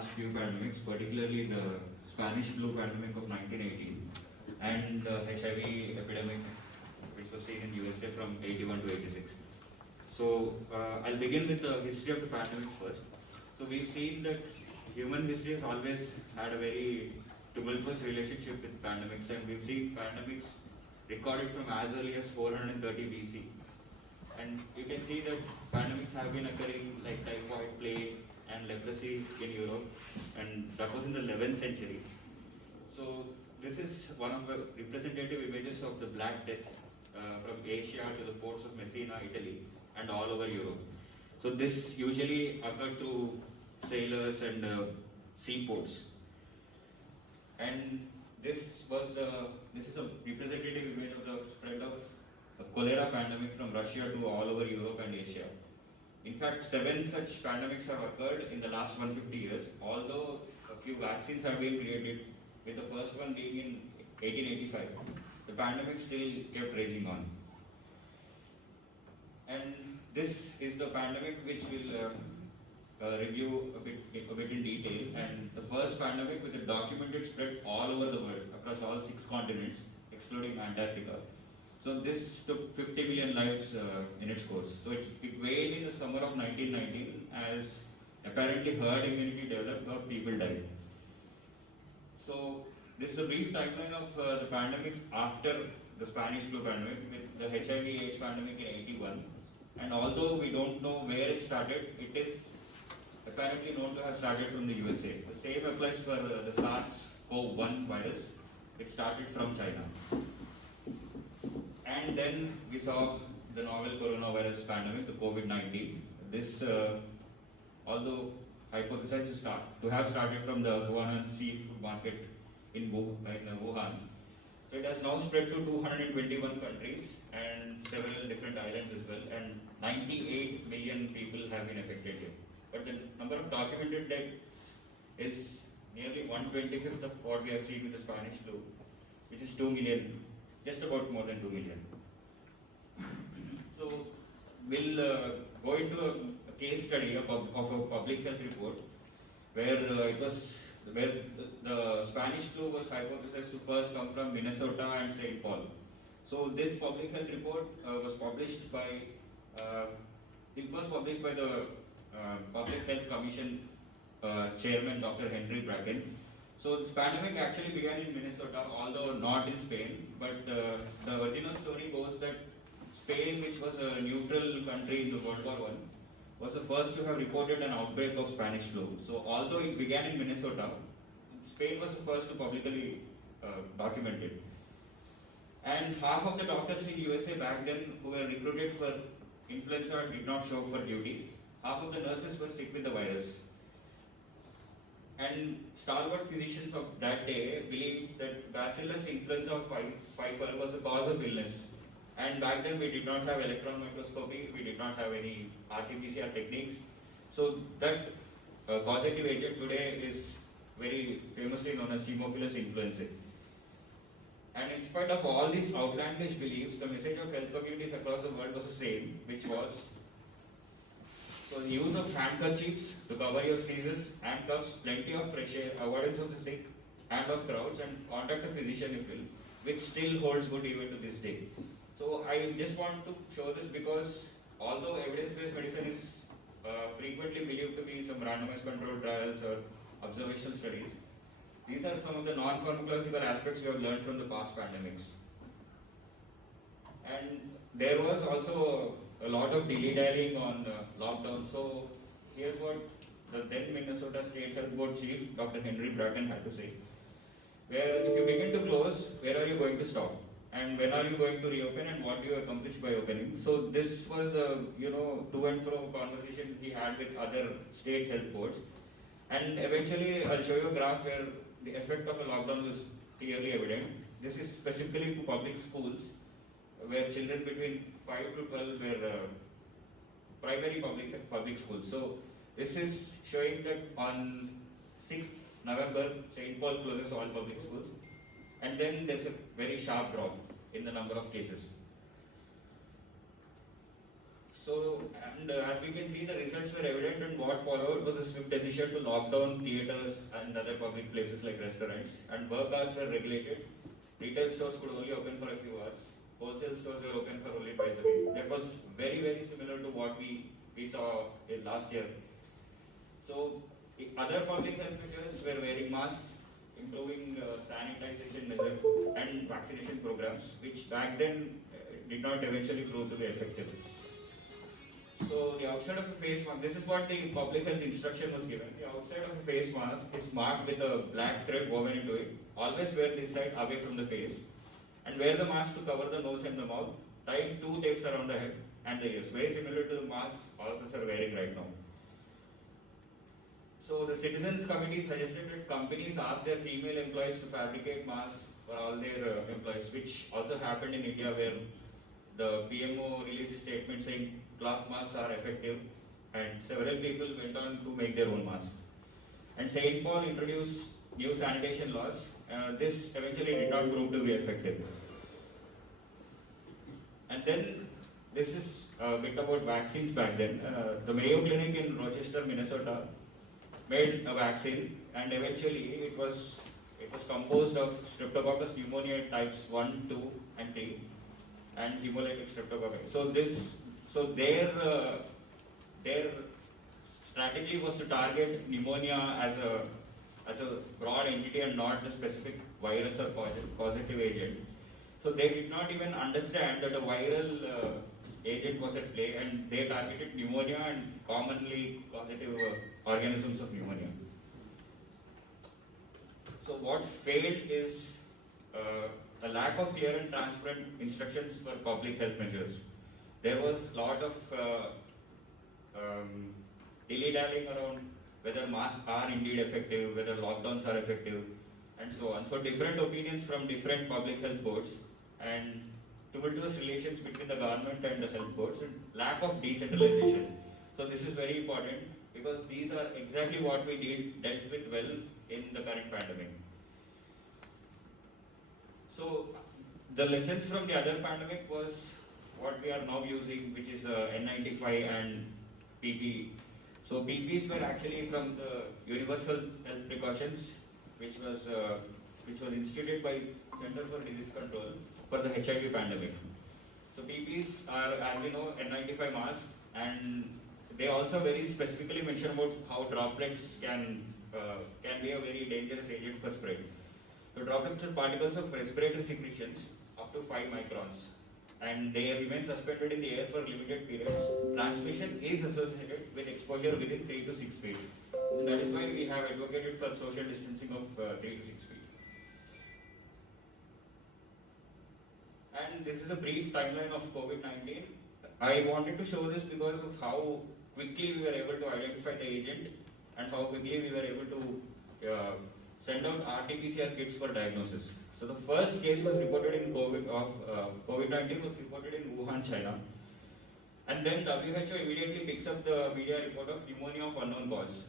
last few pandemics, particularly the Spanish flu pandemic of 1918 and the HIV epidemic, which was seen in USA from 81 to 86. So I'll begin with the history of the pandemics first. So we've seen that human history has always had a very tumultuous relationship with pandemics, and we've seen pandemics recorded from as early as 430 BC. And you can see that pandemics have been occurring like typhoid, plague, and leprosy in Europe, and that was in the 11th century. So this is one of the representative images of the Black Death from Asia to the ports of Messina, Italy, and all over Europe. So this usually occurred through sailors and seaports. And this is a representative image of the spread of the cholera pandemic from Russia to all over Europe and Asia. In fact, 7 such pandemics have occurred in the last 150 years, although a few vaccines have been created, with the first one being in 1885. The pandemic still kept raging on. And this is the pandemic which we'll review a bit in detail. And the first pandemic with a documented spread all over the world, across all 6 continents, excluding Antarctica. So this took 50 million lives in its course. So it waned in the summer of 1919 as apparently herd immunity developed or people died. So this is a brief timeline of the pandemics after the Spanish flu pandemic, with the HIV/AIDS pandemic in 81. And although we don't know where it started, it is apparently known to have started from the USA. The same applies for the SARS-CoV-1 virus. It started from China. And then we saw the novel coronavirus pandemic, the COVID-19. This, although hypothesized to have started from the Wuhan seafood market in Wuhan. So it has now spread to 221 countries and several different islands as well, and 98 million people have been affected here. But the number of documented deaths is nearly 1/25 of what we have seen with the Spanish flu, which is 2 million, just about more than 2 million. So we'll go into a case study of a public health report where the Spanish flu was hypothesized to first come from Minnesota and St. Paul. So this public health report was published by the Public Health Commission chairman, Dr. Henry Bracken. So this pandemic actually began in Minnesota, although not in Spain. But the original story goes that Spain, which was a neutral country in the World War I, was the first to have reported an outbreak of Spanish flu. So although it began in Minnesota, Spain was the first to publicly document it. And half of the doctors in USA back then who were recruited for influenza did not show up for duties. Half of the nurses were sick with the virus. And stalwart physicians of that day believed that Bacillus influenza Pfeiffer was the cause of illness. And back then we did not have electron microscopy, we did not have any RT-PCR techniques. So that causative agent today is very famously known as Haemophilus influenzae. And in spite of all these outlandish beliefs, the message of health communities across the world was the same, which was the use of handkerchiefs to cover your sneezes, handcuffs, plenty of fresh air, avoidance of the sick and of crowds, and contact a physician if you will, which still holds good even to this day. So I just want to show this because although evidence-based medicine is frequently believed to be some randomized controlled trials or observational studies, these are some of the non-pharmacological aspects we have learned from the past pandemics. And there was also a lot of dilly-dallying on lockdown. So here's what the then Minnesota State Health Board Chief, Dr. Henry Bracken, had to say. Where if you begin to close, where are you going to stop? And when are you going to reopen, and what do you accomplish by opening? So this was a to and fro conversation he had with other state health boards. And eventually I'll show you a graph where the effect of a lockdown was clearly evident. This is specifically to public schools, where children between 5 to 12 were primary public schools. So this is showing that on 6th November, St. Paul closes all public schools, and then there's a very sharp drop in the number of cases. So So, and as we can see, the results were evident, and what followed was a swift decision to lock down theatres and other public places like restaurants, and work hours were regulated. Retail stores could only open for a few hours. Wholesale stores were open for only twice a week. That was very, very similar to what we saw in last year. So, other public health measures were wearing masks, improving sanitization measures, and vaccination programs, which back then did not eventually prove to be effective. So the outside of a face mask, this is what the public health instruction was given. The outside of a face mask is marked with a black thread woven into it. Always wear this side away from the face. And wear the mask to cover the nose and the mouth. Tie 2 tapes around the head and the ears. Very similar to the masks all of us are wearing right now. So the Citizens Committee suggested that companies ask their female employees to fabricate masks for all their employees, which also happened in India, where the PMO released a statement saying cloth masks are effective, and several people went on to make their own masks. And St. Paul introduced new sanitation laws. This eventually did not prove to be effective. And then this is a bit about vaccines back then. The Mayo Clinic in Rochester, Minnesota made a vaccine, and eventually it was composed of Streptococcus pneumoniae types 1, 2, and 3, and hemolytic streptococcus. So their strategy was to target pneumonia as a broad entity and not the specific virus or causative agent. So they did not even understand that a viral agent was at play, and they targeted pneumonia and commonly causative organisms of pneumonia. So what failed is a lack of clear and transparent instructions for public health measures. There was a lot of dilly-dallying around whether masks are indeed effective, whether lockdowns are effective, and so on. So different opinions from different public health boards, and tumultuous relations between the government and the health boards, and lack of decentralization. So this is very important because these are exactly what we dealt with well in the current pandemic. So the lessons from the other pandemic was what we are now using, which is N95 and PPE. So PPEs were actually from the Universal Health Precautions, which was instituted by Center for Disease Control for the HIV pandemic. So PPEs are, as we know, N95 masks, and they also very specifically mention about how droplets can be a very dangerous agent for spread. So droplets are particles of respiratory secretions up to 5 microns, and they remain suspended in the air for limited periods. Transmission is associated with exposure within 3 to 6 feet. That is why we have advocated for social distancing of 3 to 6 feet. And this is a brief timeline of COVID-19. I wanted to show this because of how quickly we were able to identify the agent and how quickly we were able to send out RT-PCR kits for diagnosis. So the first case was reported in COVID-19 was reported in Wuhan, China. And then WHO immediately picks up the media report of pneumonia of unknown cause.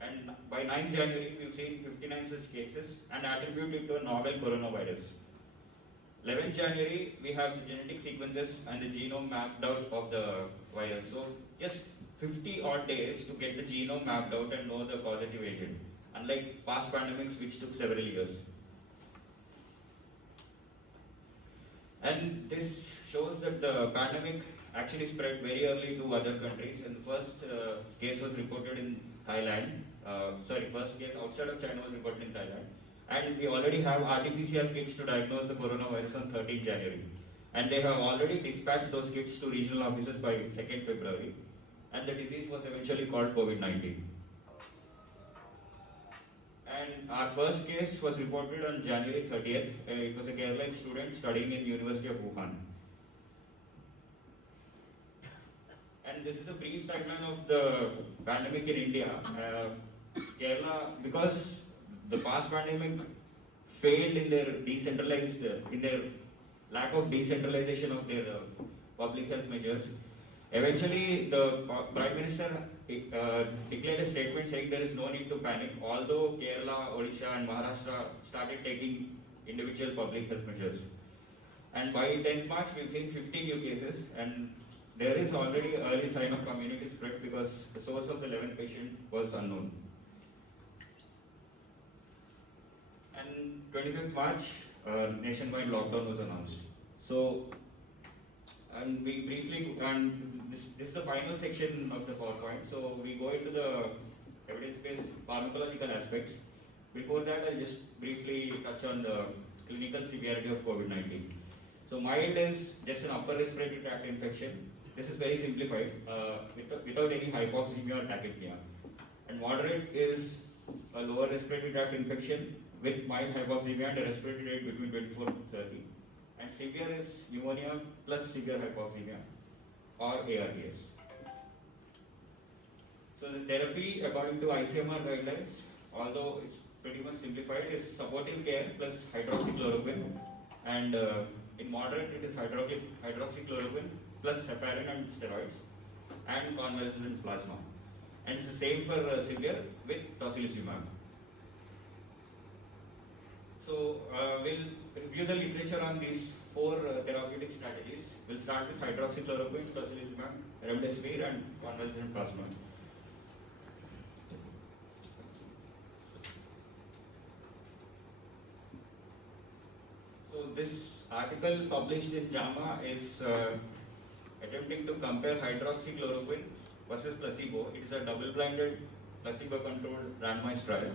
And by 9 January, we've seen 59 such cases and attribute it to a novel coronavirus. 11 January, we have the genetic sequences and the genome mapped out of the virus. So just 50 odd days to get the genome mapped out and know the causative agent, unlike past pandemics which took several years. And this shows that the pandemic actually spread very early to other countries, and the first case was reported in Thailand. First case outside of China was reported in Thailand. And we already have RT-PCR kits to diagnose the coronavirus on 13 January. And they have already dispatched those kits to regional offices by 2nd February. And the disease was eventually called COVID-19. And our first case was reported on January 30th. It was a Kerala student studying in University of Wuhan. And this is a brief timeline of the pandemic in India. Kerala, because the past pandemic failed in their lack of decentralization of their public health measures. Eventually, the Prime Minister declared a statement saying there is no need to panic, although Kerala, Odisha and Maharashtra started taking individual public health measures. And by 10th March, we've seen 50 new cases, and there is already early sign of community spread because the source of the 11th patient was unknown. And 25th March, nationwide lockdown was announced. So, and we briefly, and this is the final section of the PowerPoint. So we go into the evidence-based pharmacological aspects. Before that, I'll just briefly touch on the clinical severity of COVID-19. So mild is just an upper respiratory tract infection. This is very simplified, without any hypoxemia or tachypnea. And moderate is a lower respiratory tract infection with mild hypoxemia and a respiratory rate between 24 to 30. And severe is pneumonia plus severe hypoxemia or ARDS. So the therapy according to ICMR guidelines, although it's pretty much simplified, is supportive care plus hydroxychloroquine, and in moderate it is hydroxychloroquine plus heparin and steroids and convalescent plasma. And it's the same for severe with tocilizumab. So we'll review the literature on these four therapeutic strategies. We'll start with hydroxychloroquine, tocilizumab, remdesivir and convalescent plasma. So this article published in JAMA is attempting to compare hydroxychloroquine versus placebo. It is a double-blinded, placebo-controlled randomized trial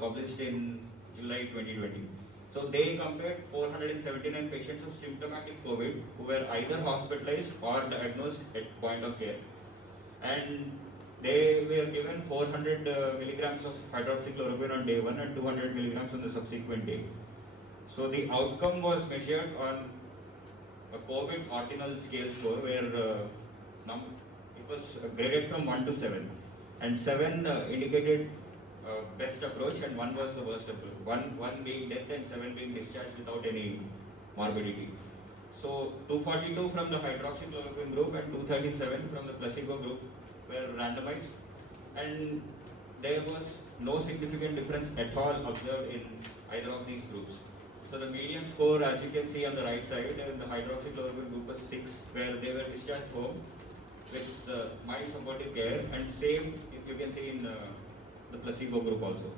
published in July 2020. So they compared 479 patients of symptomatic COVID who were either hospitalized or diagnosed at point of care, and they were given 400 milligrams of hydroxychloroquine on day 1 and 200 milligrams on the subsequent day. So the outcome was measured on a COVID ordinal scale score where it was graded from 1 to 7, and 7 indicated best approach and 1 was the worst approach. 1 being death and 7 being discharged without any morbidity. So 242 from the hydroxychloroquine group and 237 from the placebo group were randomized, and there was no significant difference at all observed in either of these groups. So the median score, as you can see on the right side, in the hydroxychloroquine group was 6, where they were discharged home with mild supportive care, and same if you can see in the placebo group also.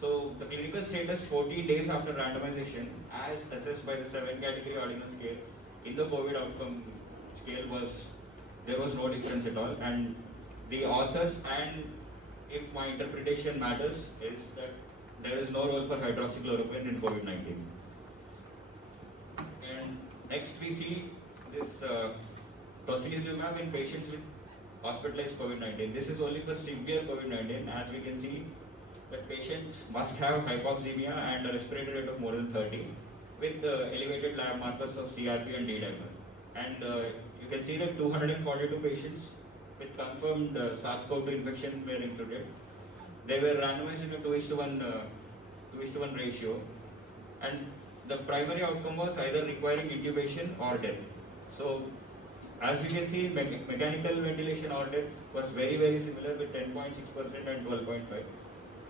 So the clinical status 14 days after randomization, as assessed by the 7-category ordinal scale, in the COVID outcome scale there was no difference at all. And the authors, and if my interpretation matters, is that there is no role for hydroxychloroquine in COVID-19. And next we see this tocilizumab in patients with hospitalized COVID-19. This is only for severe COVID-19. As we can see, that patients must have hypoxemia and a respiratory rate of more than 30 with elevated lab markers of CRP and D-dimer. And you can see that 242 patients with confirmed SARS-CoV-2 infection were included. They were randomized in a 2:1 ratio, and the primary outcome was either requiring intubation or death. So, as you can see, mechanical ventilation or death was very, very similar with 10.6% and 12.5%.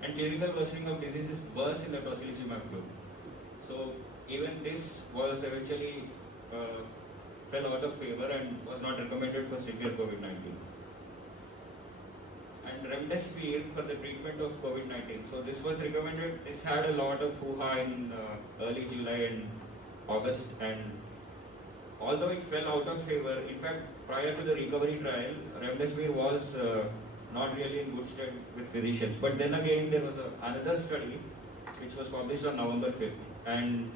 And clinical worsening of disease is worse in the tocilizumab group. So, even this was eventually fell out of favor and was not recommended for severe COVID-19. And remdesivir for the treatment of COVID-19. So this was recommended. This had a lot of hoo-ha in early July and August, and although it fell out of favor, in fact, prior to the recovery trial, remdesivir was not really in good stead with physicians. But then again, there was another study which was published on November 5th, and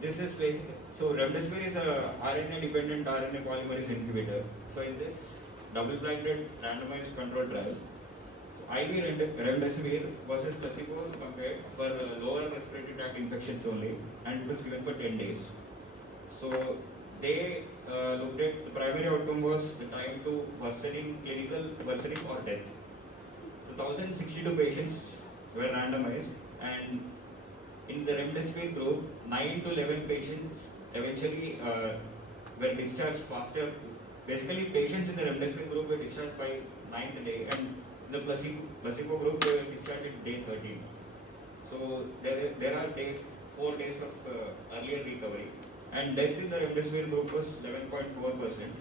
this is basically, so remdesivir is a RNA-dependent RNA polymerase inhibitor. So in this double-blinded randomized control trial, so IV remdesivir versus placebo was compared for lower respiratory tract infections only, and it was given for 10 days. So they looked at the primary outcome was the time to worsening, clinical worsening or death. So 1062 patients were randomized, and in the remdesivir group, 9 to 11 patients eventually were discharged faster. Basically, patients in the remdesivir group were discharged by 9th day, and in the placebo group they were discharged at day 13. So there are 4 days of earlier recovery, and death in the remdesivir group was 11.4%,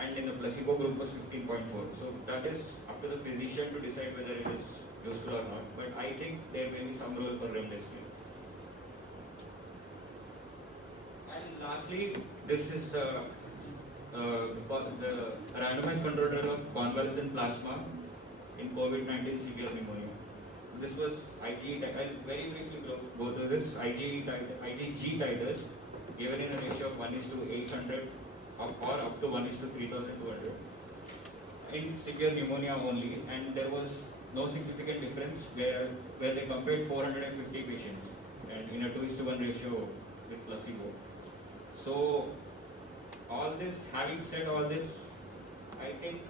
and in the placebo group was 15.4. So that is up to the physician to decide whether it is useful or not. But I think there may be some role for remdesivir. And lastly, this is the randomized control trial of convalescent plasma in COVID-19 severe pneumonia. This was IgE. I'll very briefly go through this. IgG titers given in a ratio of 1:800 or up to 1:3200 in severe pneumonia only, and there was no significant difference where they compared 450 patients and in a 2:1 ratio with placebo. So all this, having said all this, I think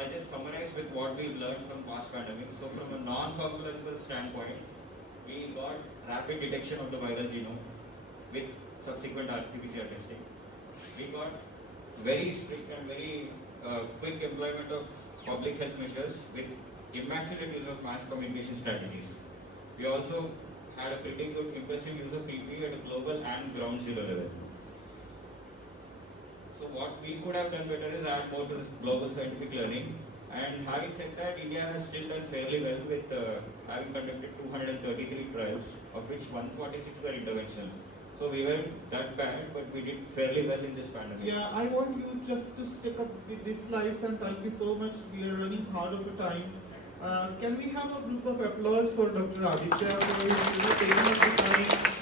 I'll just summarize with what we've learned from past pandemics. So from a non-pharmacological standpoint, we got rapid detection of the viral genome with subsequent RT-PCR testing. We got very strict and very quick employment of public health measures with immaculate use of mass communication strategies. We also had a pretty good impressive use of PPE at a global and ground zero level. So what we could have done better is add more to this global scientific learning. And having said that, India has still done fairly well with having conducted 233 trials, of which 146 were interventional. So we weren't that bad, but we did fairly well in this pandemic. Yeah, I want you just to stick up with these slides, and thank you so much. We are running hard of a time. Can we have a group of applause for Dr. Aditya for taking up the time